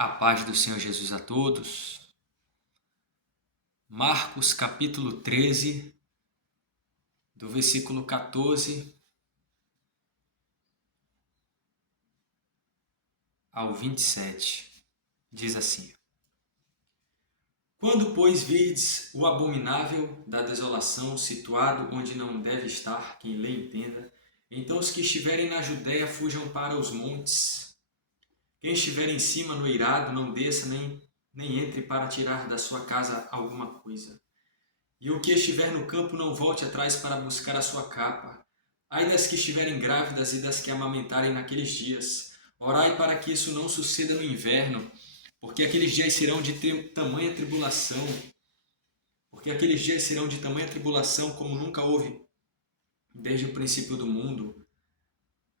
A paz do Senhor Jesus a todos. Marcos capítulo 13, do versículo 14 ao 27, diz assim: Quando, pois, virdes o abominável da desolação situado onde não deve estar, quem lê entenda, então os que estiverem na Judéia fujam para os montes. Quem estiver em cima no eirado, não desça nem entre para tirar da sua casa alguma coisa. E o que estiver no campo, não volte atrás para buscar a sua capa. Ai das que estiverem grávidas e das que amamentarem naqueles dias. Orai para que isso não suceda no inverno, porque aqueles dias serão de tamanha tribulação. Porque aqueles dias serão de tamanha tribulação como nunca houve desde o princípio do mundo,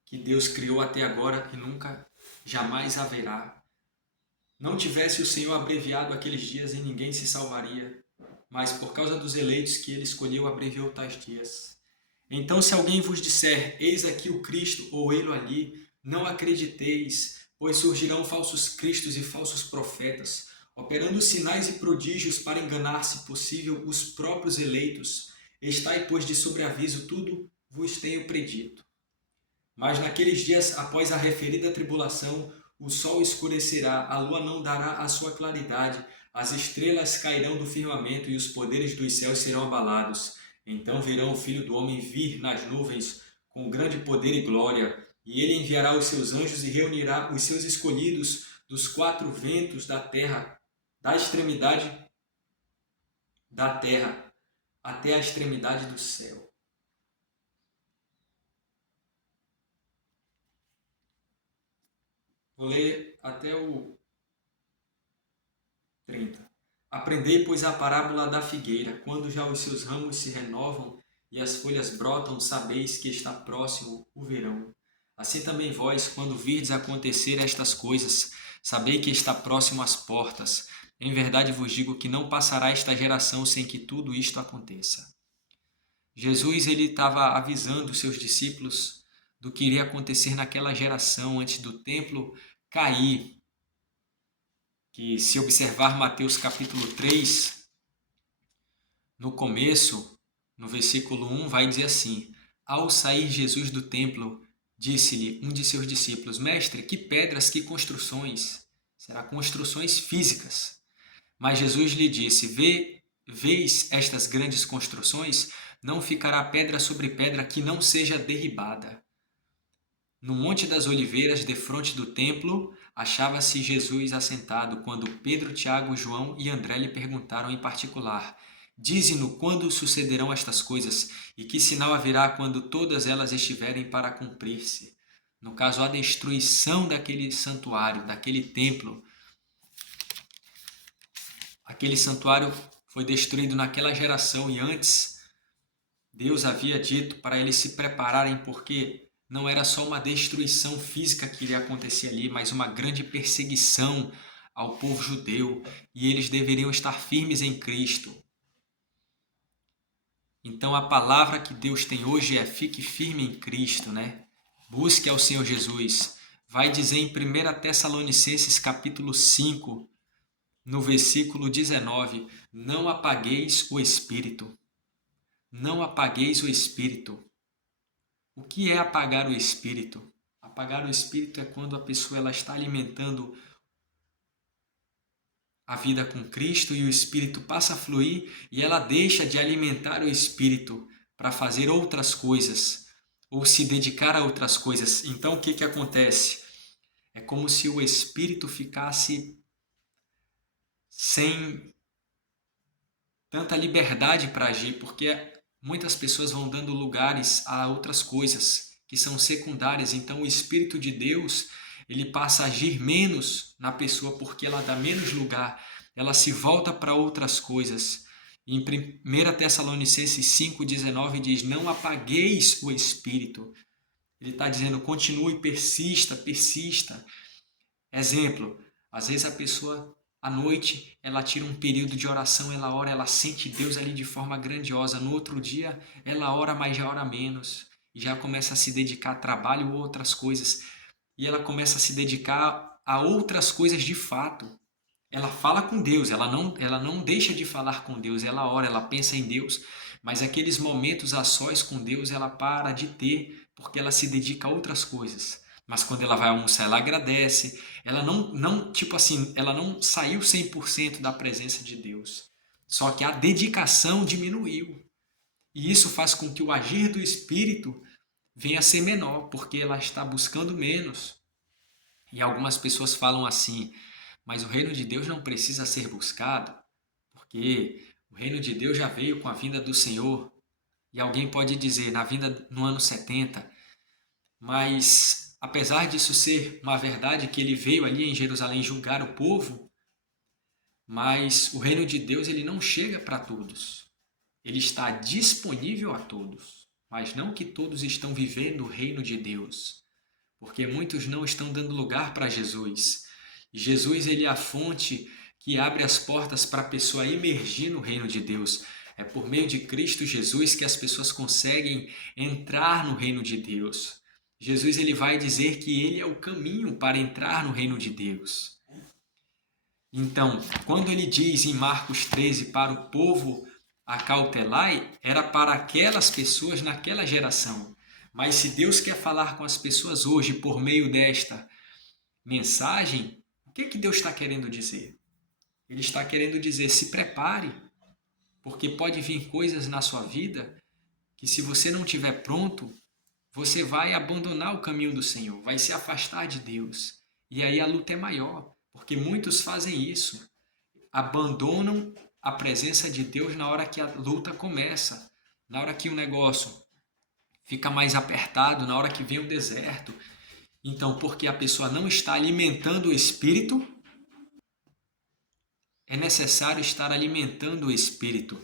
que Deus criou até agora e nunca, jamais haverá. Não tivesse o Senhor abreviado aqueles dias e ninguém se salvaria, mas por causa dos eleitos que ele escolheu, abreviou tais dias. Então, se alguém vos disser, eis aqui o Cristo, ou ei-lo ali, não acrediteis, pois surgirão falsos cristos e falsos profetas, operando sinais e prodígios para enganar, se possível, os próprios eleitos. Estai, pois, de sobreaviso, tudo vos tenho predito. Mas naqueles dias, após a referida tribulação, o sol escurecerá, a lua não dará a sua claridade, as estrelas cairão do firmamento e os poderes dos céus serão abalados. Então verão o Filho do Homem vir nas nuvens com grande poder e glória, e ele enviará os seus anjos e reunirá os seus escolhidos dos quatro ventos da terra, da extremidade da terra até a extremidade do céu. Vou ler até o 30. Aprendei, pois, a parábola da figueira. Quando já os seus ramos se renovam e as folhas brotam, sabeis que está próximo o verão. Assim também vós, quando virdes acontecer estas coisas, sabei que está próximo às portas. Em verdade vos digo que não passará esta geração sem que tudo isto aconteça. Jesus ele estava avisando os seus discípulos do que iria acontecer naquela geração antes do templo cair. Que se observar Mateus capítulo 3, no começo, no versículo 1, vai dizer assim: Ao sair Jesus do templo, disse-lhe um de seus discípulos, Mestre, que pedras, que construções? Será construções físicas. Mas Jesus lhe disse, Vês estas grandes construções? Não ficará pedra sobre pedra que não seja derribada. No Monte das Oliveiras, defronte do templo, achava-se Jesus assentado, quando Pedro, Tiago, João e André lhe perguntaram em particular, Dize-nos quando sucederão estas coisas, e que sinal haverá quando todas elas estiverem para cumprir-se. No caso, a destruição daquele santuário, daquele templo. Aquele santuário foi destruído naquela geração e antes Deus havia dito para eles se prepararem, porque não era só uma destruição física que iria acontecer ali, mas uma grande perseguição ao povo judeu, e eles deveriam estar firmes em Cristo. Então a palavra que Deus tem hoje é fique firme em Cristo, né? Busque ao Senhor Jesus. Vai dizer em 1 Tessalonicenses capítulo 5, no versículo 19, não apagueis o Espírito. Não apagueis o Espírito. O que é apagar o Espírito? Apagar o Espírito é quando a pessoa ela está alimentando a vida com Cristo e o Espírito passa a fluir e ela deixa de alimentar o Espírito para fazer outras coisas ou se dedicar a outras coisas. Então o que acontece? É como se o Espírito ficasse sem tanta liberdade para agir, porque muitas pessoas vão dando lugares a outras coisas que são secundárias. Então o Espírito de Deus ele passa a agir menos na pessoa porque ela dá menos lugar, ela se volta para outras coisas. Em 1 Tessalonicenses 5,19 diz, não apagueis o Espírito. Ele está dizendo, continue, persista. Exemplo, às vezes a pessoa à noite, ela tira um período de oração, ela ora, ela sente Deus ali de forma grandiosa. No outro dia, ela ora, mas já ora menos. E já começa a se dedicar a trabalho ou outras coisas. E ela começa a se dedicar a outras coisas de fato. Ela fala com Deus, ela não deixa de falar com Deus, ela ora, ela pensa em Deus, mas aqueles momentos a sós com Deus ela para de ter, porque ela se dedica a outras coisas. Mas quando ela vai almoçar, ela agradece, ela tipo assim, ela não saiu 100% da presença de Deus. Só que a dedicação diminuiu. E isso faz com que o agir do Espírito venha a ser menor, porque ela está buscando menos. E algumas pessoas falam assim: mas o reino de Deus não precisa ser buscado, porque o reino de Deus já veio com a vinda do Senhor. E alguém pode dizer, na vinda no ano 70, mas apesar disso ser uma verdade que ele veio ali em Jerusalém julgar o povo, mas o reino de Deus ele não chega para todos. Ele está disponível a todos, mas não que todos estão vivendo o reino de Deus, porque muitos não estão dando lugar para Jesus. Jesus ele é a fonte que abre as portas para a pessoa emergir no reino de Deus. É por meio de Cristo Jesus que as pessoas conseguem entrar no reino de Deus. Jesus ele vai dizer que ele é o caminho para entrar no reino de Deus. Então, quando ele diz em Marcos 13 para o povo acautelai, era para aquelas pessoas naquela geração. Mas se Deus quer falar com as pessoas hoje por meio desta mensagem, o que Deus está querendo dizer? Ele está querendo dizer, se prepare, porque pode vir coisas na sua vida que se você não estiver pronto, você vai abandonar o caminho do Senhor, vai se afastar de Deus. E aí a luta é maior, porque muitos fazem isso, abandonam a presença de Deus na hora que a luta começa, na hora que o negócio fica mais apertado, na hora que vem o deserto. Então, porque a pessoa não está alimentando o Espírito, é necessário estar alimentando o Espírito,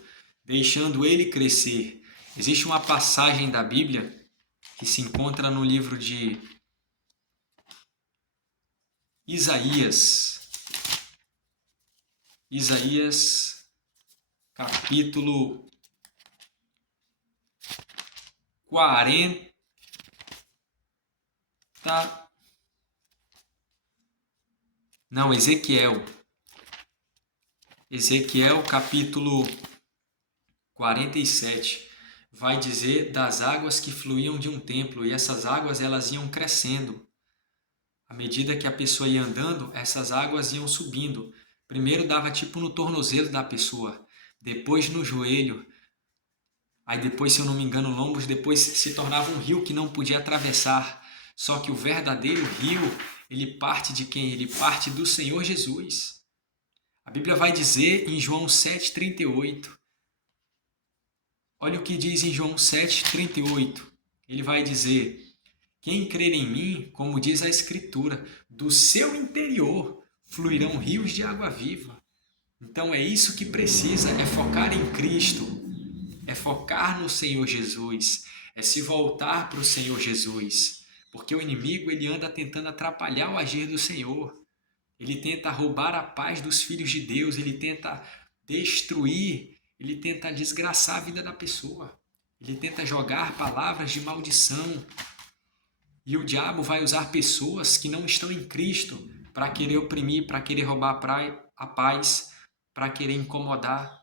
deixando ele crescer. Existe uma passagem da Bíblia que se encontra no livro de Isaías. Isaías, capítulo 40. Não, Ezequiel. Ezequiel, capítulo 47. Vai dizer das águas que fluíam de um templo, e essas águas elas iam crescendo. À medida que a pessoa ia andando, essas águas iam subindo. Primeiro dava tipo no tornozelo da pessoa, depois no joelho. Aí depois, se eu não me engano, lombos, depois se tornava um rio que não podia atravessar. Só que o verdadeiro rio, ele parte de quem? Ele parte do Senhor Jesus. A Bíblia vai dizer em João 7,38. Olha o que diz em João 7,38. Ele vai dizer: quem crer em mim, como diz a Escritura, do seu interior fluirão rios de água viva. Então é isso que precisa, é focar em Cristo, é focar no Senhor Jesus, é se voltar para o Senhor Jesus. Porque o inimigo ele anda tentando atrapalhar o agir do Senhor. Ele tenta roubar a paz dos filhos de Deus, ele tenta destruir, ele tenta desgraçar a vida da pessoa. Ele tenta jogar palavras de maldição. E o diabo vai usar pessoas que não estão em Cristo para querer oprimir, para querer roubar a paz, para querer incomodar,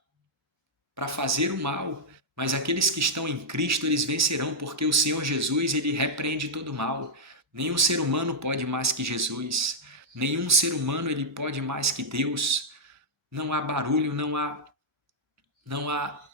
para fazer o mal. Mas aqueles que estão em Cristo, eles vencerão, porque o Senhor Jesus, ele repreende todo o mal. Nenhum ser humano pode mais que Jesus. Nenhum ser humano ele pode mais que Deus. Não há barulho, não há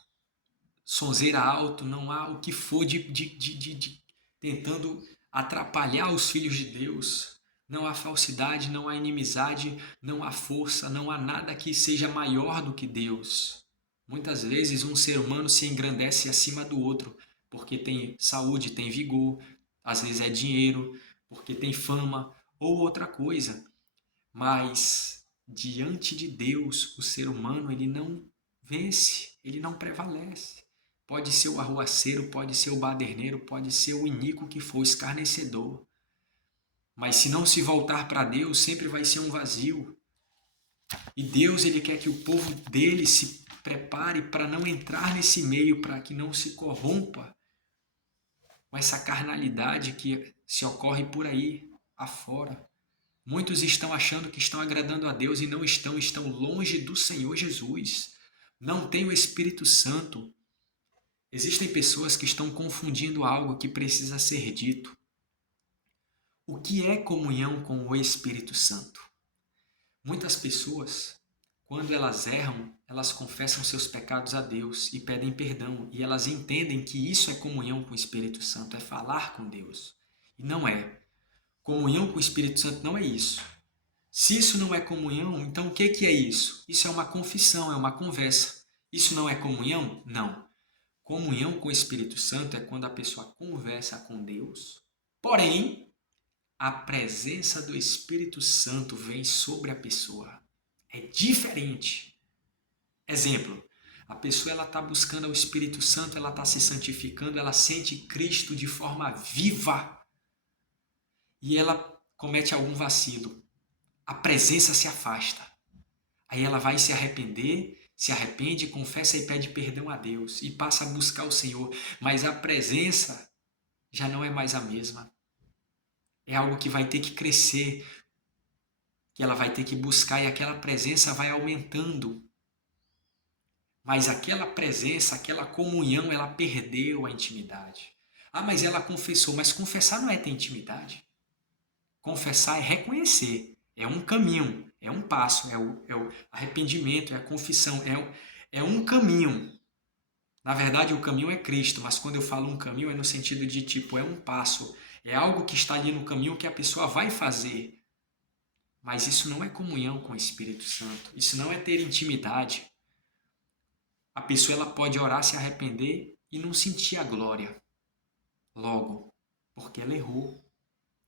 sonzeira alto, não há o que for de tentando atrapalhar os filhos de Deus. Não há falsidade, não há inimizade, não há força, não há nada que seja maior do que Deus. Muitas vezes um ser humano se engrandece acima do outro, porque tem saúde, tem vigor, às vezes é dinheiro, porque tem fama ou outra coisa. Mas diante de Deus, o ser humano ele não vence, ele não prevalece. Pode ser o arruaceiro, pode ser o baderneiro, pode ser o iníquo que for, o escarnecedor. Mas se não se voltar para Deus, sempre vai ser um vazio. E Deus ele quer que o povo dele se prepare para não entrar nesse meio, para que não se corrompa com essa carnalidade que se ocorre por aí afora. Muitos estão achando que estão agradando a Deus e não estão longe do Senhor Jesus. Não têm o Espírito Santo. Existem pessoas que estão confundindo algo que precisa ser dito. O que é comunhão com o Espírito Santo? Muitas pessoas, quando elas erram, elas confessam seus pecados a Deus e pedem perdão. E elas entendem que isso é comunhão com o Espírito Santo, é falar com Deus. E não é. Comunhão com o Espírito Santo não é isso. Se isso não é comunhão, então o que é isso? Isso é uma confissão, é uma conversa. Isso não é comunhão? Não. Comunhão com o Espírito Santo é quando a pessoa conversa com Deus, porém, a presença do Espírito Santo vem sobre a pessoa. É diferente. Exemplo, a pessoa está buscando o Espírito Santo, ela está se santificando, ela sente Cristo de forma viva e ela comete algum vacilo. A presença se afasta. Aí ela vai se arrepender, se arrepende, confessa e pede perdão a Deus e passa a buscar o Senhor. Mas a presença já não é mais a mesma. É algo que vai ter que crescer, que ela vai ter que buscar e aquela presença vai aumentando. Mas aquela presença, aquela comunhão, ela perdeu a intimidade. Ah, mas ela confessou. Mas confessar não é ter intimidade. Confessar é reconhecer. É um caminho, é um passo, é o arrependimento, é a confissão, é um caminho. Na verdade, o caminho é Cristo, mas quando eu falo um caminho é no sentido de tipo, é um passo, é algo que está ali no caminho que a pessoa vai fazer. Mas isso não é comunhão com o Espírito Santo, isso não é ter intimidade. A pessoa ela pode orar, se arrepender e não sentir a glória logo, porque ela errou.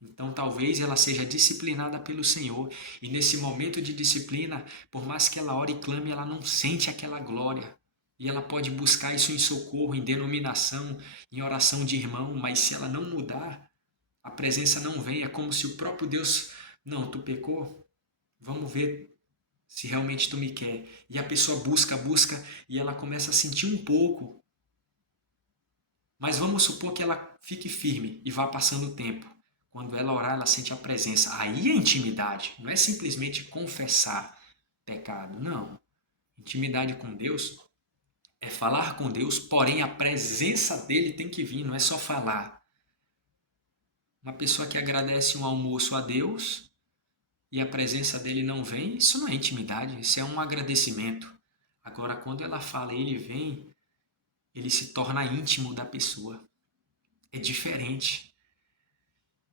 Então talvez ela seja disciplinada pelo Senhor e nesse momento de disciplina, por mais que ela ore e clame, ela não sente aquela glória. E ela pode buscar isso em socorro, em denominação, em oração de irmão, mas se ela não mudar, a presença não vem. É como se o próprio Deus, não, tu pecou, vamos ver se realmente tu me quer. E a pessoa busca e ela começa a sentir um pouco. Mas vamos supor que ela fique firme e vá passando o tempo. Quando ela orar, ela sente a presença. Aí é intimidade. Não é simplesmente confessar pecado. Não. Intimidade com Deus é falar com Deus, porém a presença dele tem que vir. Não é só falar. Uma pessoa que agradece um almoço a Deus e a presença dele não vem, isso não é intimidade. Isso é um agradecimento. Agora, quando ela fala e ele vem, ele se torna íntimo da pessoa. É diferente.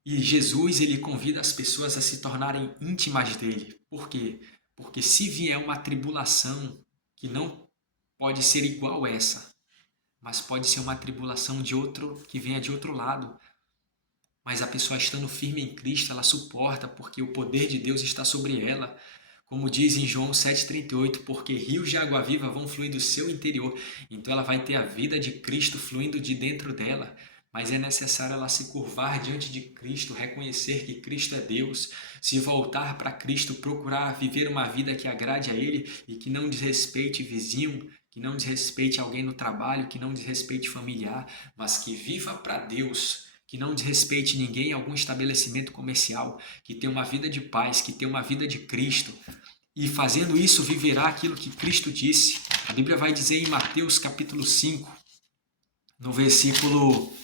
E Jesus, ele convida as pessoas a se tornarem íntimas dele. Por quê? Porque se vier uma tribulação que não pode ser igual essa, mas pode ser uma tribulação de outro que venha de outro lado. Mas a pessoa estando firme em Cristo, ela suporta, porque o poder de Deus está sobre ela. Como diz em João 7,38, porque rios de água viva vão fluir do seu interior. Então ela vai ter a vida de Cristo fluindo de dentro dela. Mas é necessário ela se curvar diante de Cristo, reconhecer que Cristo é Deus, se voltar para Cristo, procurar viver uma vida que agrade a Ele e que não desrespeite vizinho, que não desrespeite alguém no trabalho, que não desrespeite familiar, mas que viva para Deus, que não desrespeite ninguém em algum estabelecimento comercial, que tenha uma vida de paz, que tenha uma vida de Cristo. E fazendo isso viverá aquilo que Cristo disse. A Bíblia vai dizer em Mateus capítulo 5, no versículo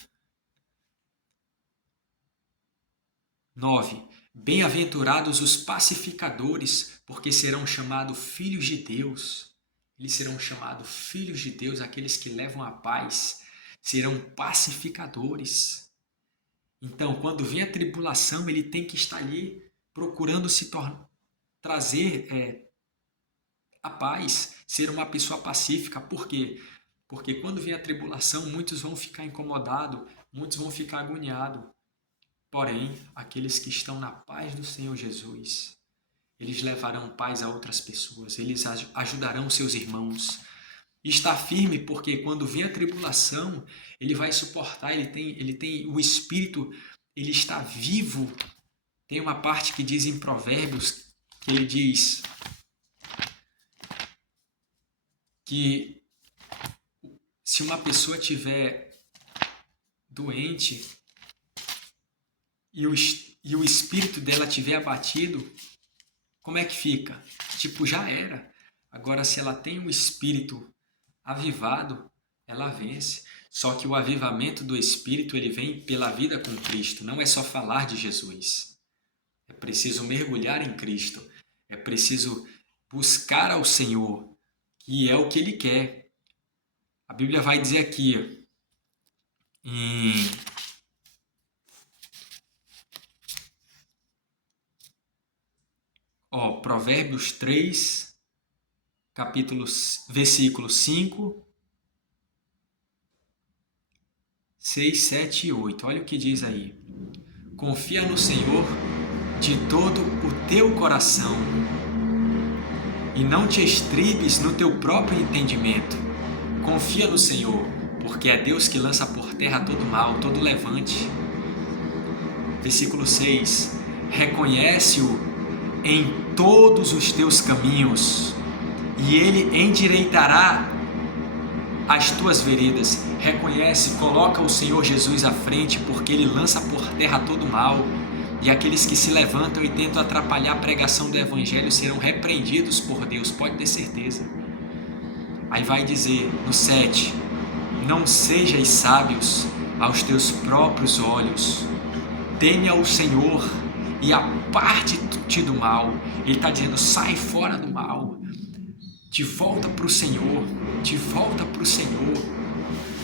9. Bem-aventurados os pacificadores, porque serão chamados filhos de Deus. Eles serão chamados filhos de Deus, aqueles que levam a paz, serão pacificadores. Então, quando vem a tribulação, ele tem que estar ali procurando trazer a paz, ser uma pessoa pacífica. Por quê? Porque quando vem a tribulação, muitos vão ficar incomodados, muitos vão ficar agoniados. Porém, aqueles que estão na paz do Senhor Jesus, eles levarão paz a outras pessoas, eles ajudarão seus irmãos. Está firme porque quando vem a tribulação, ele vai suportar, ele tem o Espírito, ele está vivo. Tem uma parte que diz em Provérbios, que ele diz que se uma pessoa estiver doente e o espírito dela tiver abatido, como é que fica? Tipo, já era. Agora, se ela tem um espírito avivado, ela vence. Só que o avivamento do espírito, ele vem pela vida com Cristo. Não é só falar de Jesus. É preciso mergulhar em Cristo. É preciso buscar ao Senhor, que é o que Ele quer. A Bíblia vai dizer aqui, em Provérbios 3, versículos 5, 6, 7 e 8. Olha o que diz aí. Confia no Senhor de todo o teu coração e não te estribes no teu próprio entendimento. Confia no Senhor, porque é Deus que lança por terra todo mal, todo levante. Versículo 6. Reconhece-o em todos os teus caminhos e ele endireitará as tuas veredas. Reconhece, coloca o Senhor Jesus à frente, porque ele lança por terra todo mal. E aqueles que se levantam e tentam atrapalhar a pregação do Evangelho serão repreendidos por Deus, pode ter certeza. Aí vai dizer no 7, não sejais sábios aos teus próprios olhos, teme ao Senhor e aparte-te do mal. Ele está dizendo, sai fora do mal, de volta para o Senhor, de volta para o Senhor,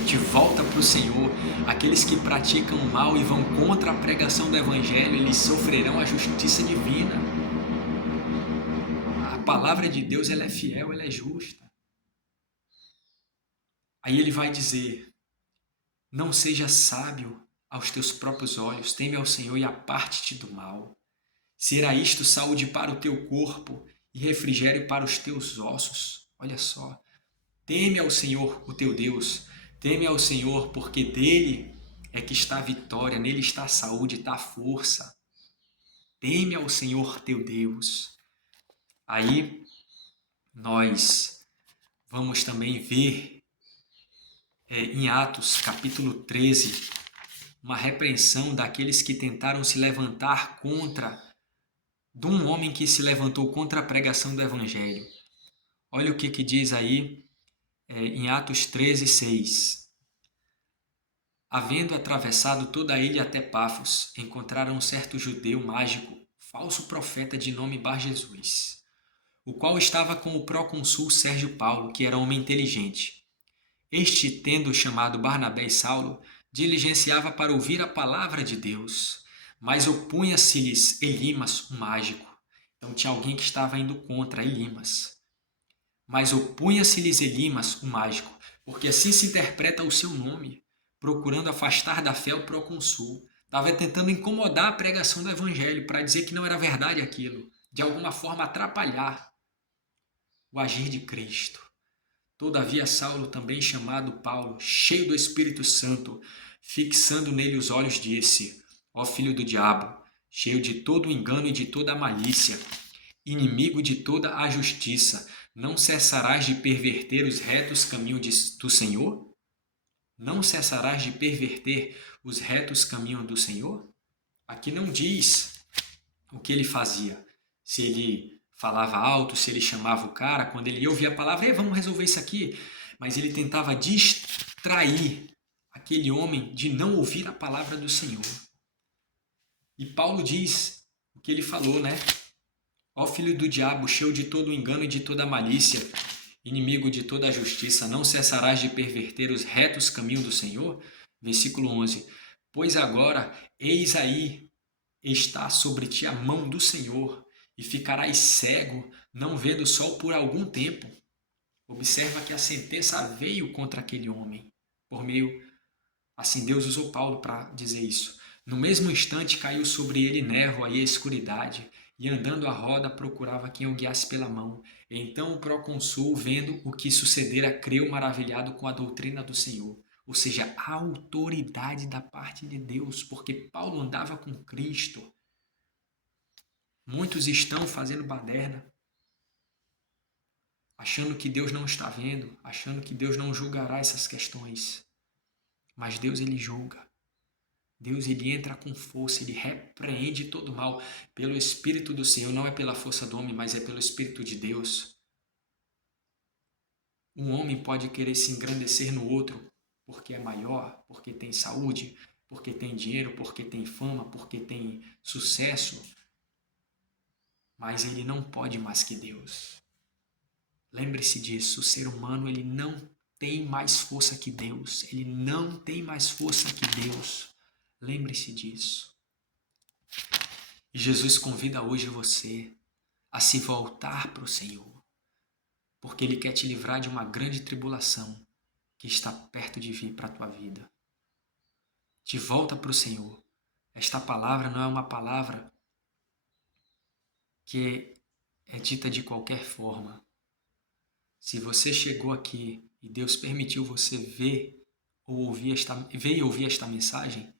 de volta para o Senhor. Aqueles que praticam o mal e vão contra a pregação do Evangelho, eles sofrerão a justiça divina. A palavra de Deus, ela é fiel, ela é justa. Aí ele vai dizer, não seja sábio aos teus próprios olhos, teme ao Senhor e aparte-te do mal. Será isto saúde para o teu corpo e refrigério para os teus ossos. Olha só, teme ao Senhor, o teu Deus, teme ao Senhor, porque dele é que está a vitória, nele está a saúde, está a força. Teme ao Senhor, teu Deus. Aí nós vamos também ver em Atos, capítulo 13, uma repreensão daqueles que tentaram se levantar de um homem que se levantou contra a pregação do Evangelho. Olha o que diz aí em Atos 13, 6. Havendo atravessado toda a ilha até Pafos, encontraram um certo judeu mágico, falso profeta de nome Bar-Jesus, o qual estava com o procônsul Sérgio Paulo, que era homem inteligente. Este, tendo chamado Barnabé e Saulo, diligenciava para ouvir a palavra de Deus, mas opunha-se-lhes Elimas, um mágico. Então tinha alguém que estava indo contra Elimas. Mas opunha-se-lhes Elimas, um mágico, porque assim se interpreta o seu nome, procurando afastar da fé o procônsul. Estava tentando incomodar a pregação do evangelho para dizer que não era verdade aquilo, de alguma forma atrapalhar o agir de Cristo. Todavia Saulo, também chamado Paulo, cheio do Espírito Santo, fixando nele os olhos, disse, ó filho do diabo, cheio de todo o engano e de toda a malícia, inimigo de toda a justiça, não cessarás de perverter os retos caminhos do Senhor? Não cessarás de perverter os retos caminhos do Senhor? Aqui não diz o que ele fazia, se ele falava alto, se ele chamava o cara, quando ele ia ouvir a palavra, vamos resolver isso aqui. Mas ele tentava distrair aquele homem de não ouvir a palavra do Senhor. E Paulo diz o que ele falou, né? Ó filho do diabo, cheio de todo o engano e de toda a malícia, inimigo de toda a justiça, não cessarás de perverter os retos caminhos do Senhor? Versículo 11. Pois agora, eis aí, está sobre ti a mão do Senhor, e ficarás cego, não vendo o sol por algum tempo. Observa que a sentença veio contra aquele homem, por meio, assim Deus usou Paulo para dizer isso. No mesmo instante caiu sobre ele névoa e escuridade, e andando à roda procurava quem o guiasse pela mão. Então o procônsul, vendo o que sucedera, creu maravilhado com a doutrina do Senhor. Ou seja, a autoridade da parte de Deus, porque Paulo andava com Cristo. Muitos estão fazendo baderna, achando que Deus não está vendo, achando que Deus não julgará essas questões. Mas Deus, ele julga. Deus, ele entra com força, ele repreende todo mal pelo Espírito do Senhor, não é pela força do homem, mas é pelo Espírito de Deus. Um homem pode querer se engrandecer no outro porque é maior, porque tem saúde, porque tem dinheiro, porque tem fama, porque tem sucesso, mas ele não pode mais que Deus. Lembre-se disso, o ser humano ele não tem mais força que Deus, ele não tem mais força que Deus. Lembre-se disso. E Jesus convida hoje você a se voltar para o Senhor, porque Ele quer te livrar de uma grande tribulação que está perto de vir para a tua vida. Te volta para o Senhor. Esta palavra não é uma palavra que é dita de qualquer forma. Se você chegou aqui e Deus permitiu você ver e ouvir esta mensagem,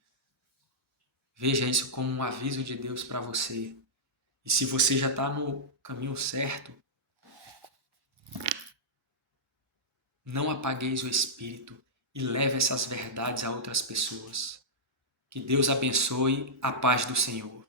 veja isso como um aviso de Deus para você. E se você já está no caminho certo, não apagueis o Espírito e leve essas verdades a outras pessoas. Que Deus abençoe a paz do Senhor.